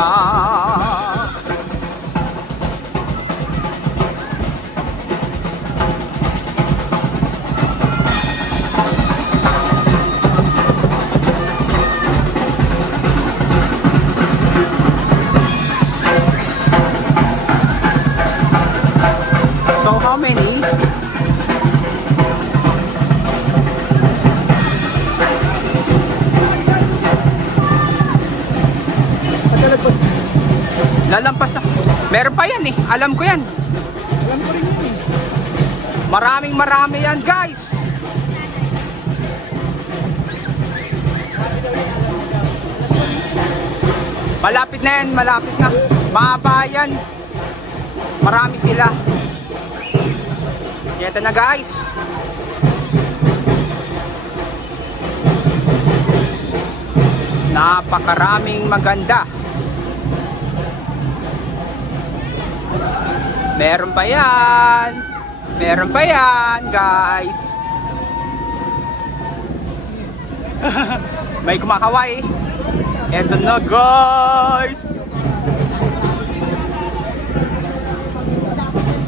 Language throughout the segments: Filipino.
na. So how many? Lalampas na. Meron pa yan eh. Alam ko yan. Alam ko rin yun eh. Marami yan guys. Malapit na yan. Malapit na. Mahaba yan. Marami sila. Ito na guys. Napakaraming maganda. Meron pa yan. Meron pa yan guys. May kumakaway. Ito na guys.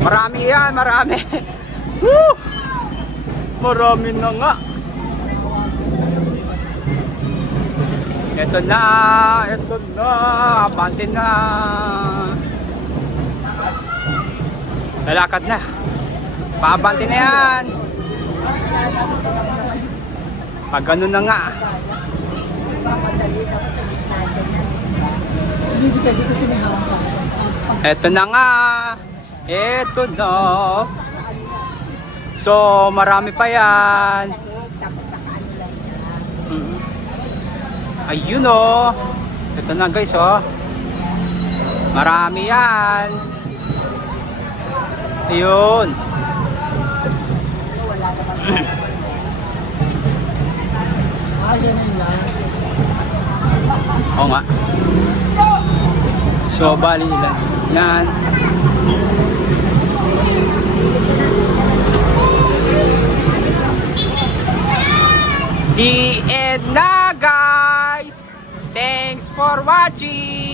Marami yan, marami. Woo! Marami na nga. Ito na, ito na. Abante na. Lalakad na. Paabante na yan. Pag ganun na nga. Ito na nga. Ito na. So, marami pa yan. Ayun o. Ito na guys o. Marami yan. Ayun. Yan ang last. Oo nga. So, bali lang. Yan. The end na guys. Thanks for watching.